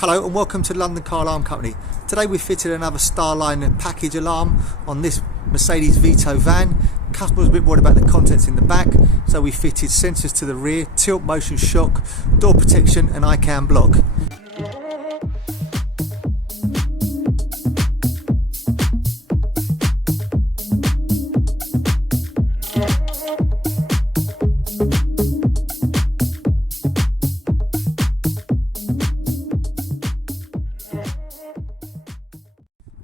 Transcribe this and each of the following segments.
Hello and welcome to London Car Alarm Company. Today we fitted another StarLine package alarm on this Mercedes Vito van. Customer was a bit worried about the contents in the back, so we fitted sensors to the rear, tilt motion shock, door protection and iKey block.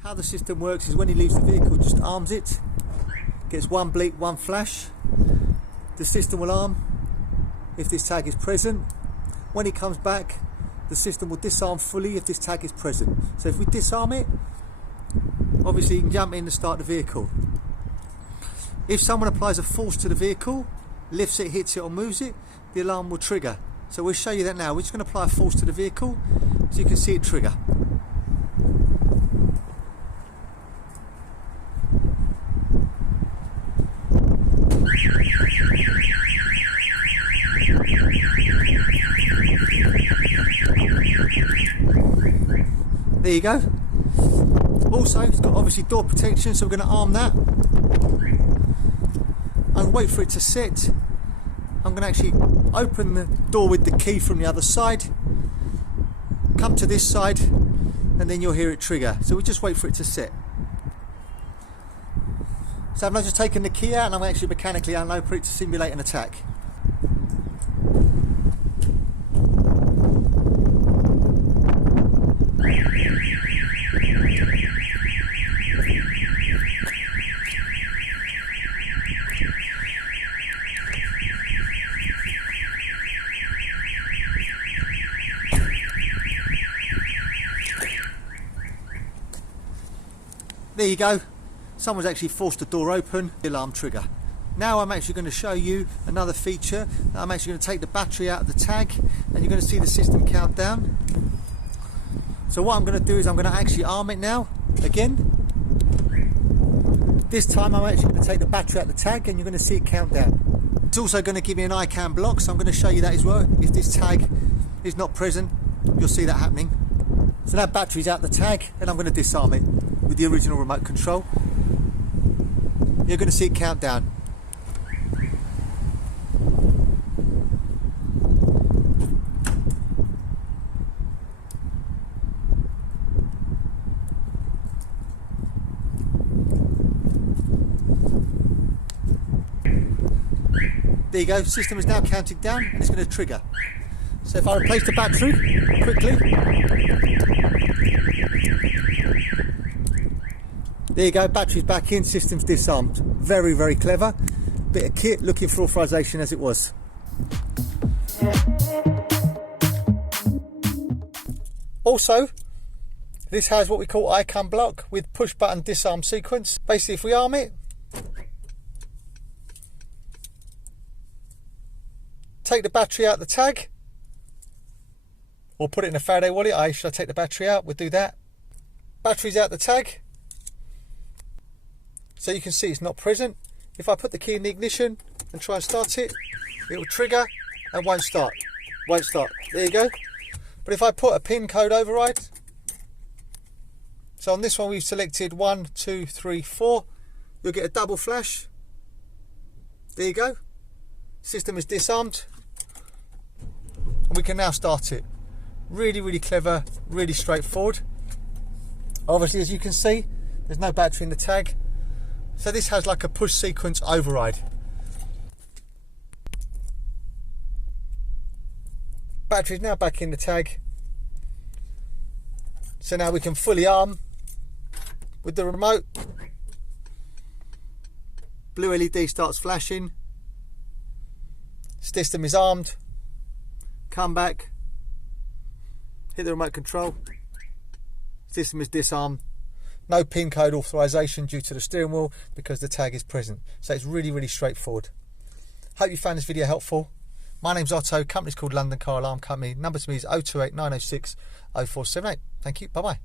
How the system works is when he leaves the vehicle, just arms it, gets one bleep, one flash. The system will arm if this tag is present. When he comes back, the system will disarm fully if this tag is present. So if we disarm it, obviously you can jump in and start the vehicle. If someone applies a force to the vehicle, lifts it, hits it or moves it, the alarm will trigger. So we'll show you that now. We're just going to apply a force to the vehicle so you can see it trigger. There you go. Also, it's got obviously door protection, so we're going to arm that and wait for it to set. I'm going to actually open the door with the key from the other side, come to this side, and then you'll hear it trigger. So we just wait for it to set. So I've now just taken the key out and I'm actually mechanically unload it to simulate an attack. There you go. Someone's actually forced the door open, the alarm trigger. Now I'm actually going to show you another feature. I'm actually going to take the battery out of the tag and you're going to see the system count down. So what I'm going to do is I'm going to actually arm it now, again. This time I'm actually going to take the battery out of the tag and you're going to see it count down. It's also going to give me an iKey block, so I'm going to show you that as well. If this tag is not present, you'll see that happening. So now battery's out the tag and I'm going to disarm it with the original remote control. You're going to see it count down. There you go, system is now counting down and it's going to trigger. So if I replace the battery quickly, there you go, battery's back in, system's disarmed. Very, very clever. Bit of kit, looking for authorization as it was. Also, this has what we call iKey block with push button disarm sequence. Basically, if we arm it, take the battery out the tag, or put it in a Faraday wallet. Should I take the battery out? We'll do that. Battery's out the tag. So you can see it's not present. If I put the key in the ignition and try and start it, it will trigger and won't start. Won't start. There you go. But if I put a pin code override, so on this one we've selected 1, 2, 3, 4, you'll get a double flash. There you go. System is disarmed. And we can now start it. Really, really clever, really straightforward. Obviously, as you can see, there's no battery in the tag. So this has like a push sequence override. Battery is now back in the tag. So now we can fully arm with the remote. Blue LED starts flashing. System is armed. Come back. Hit the remote control. System is disarmed. No pin code authorization due to the steering wheel because the tag is present. So it's really, really straightforward. Hope you found this video helpful. My name's Otto, company's called London Car Alarm Company. Number to me is 028 906 0478. Thank you, bye bye.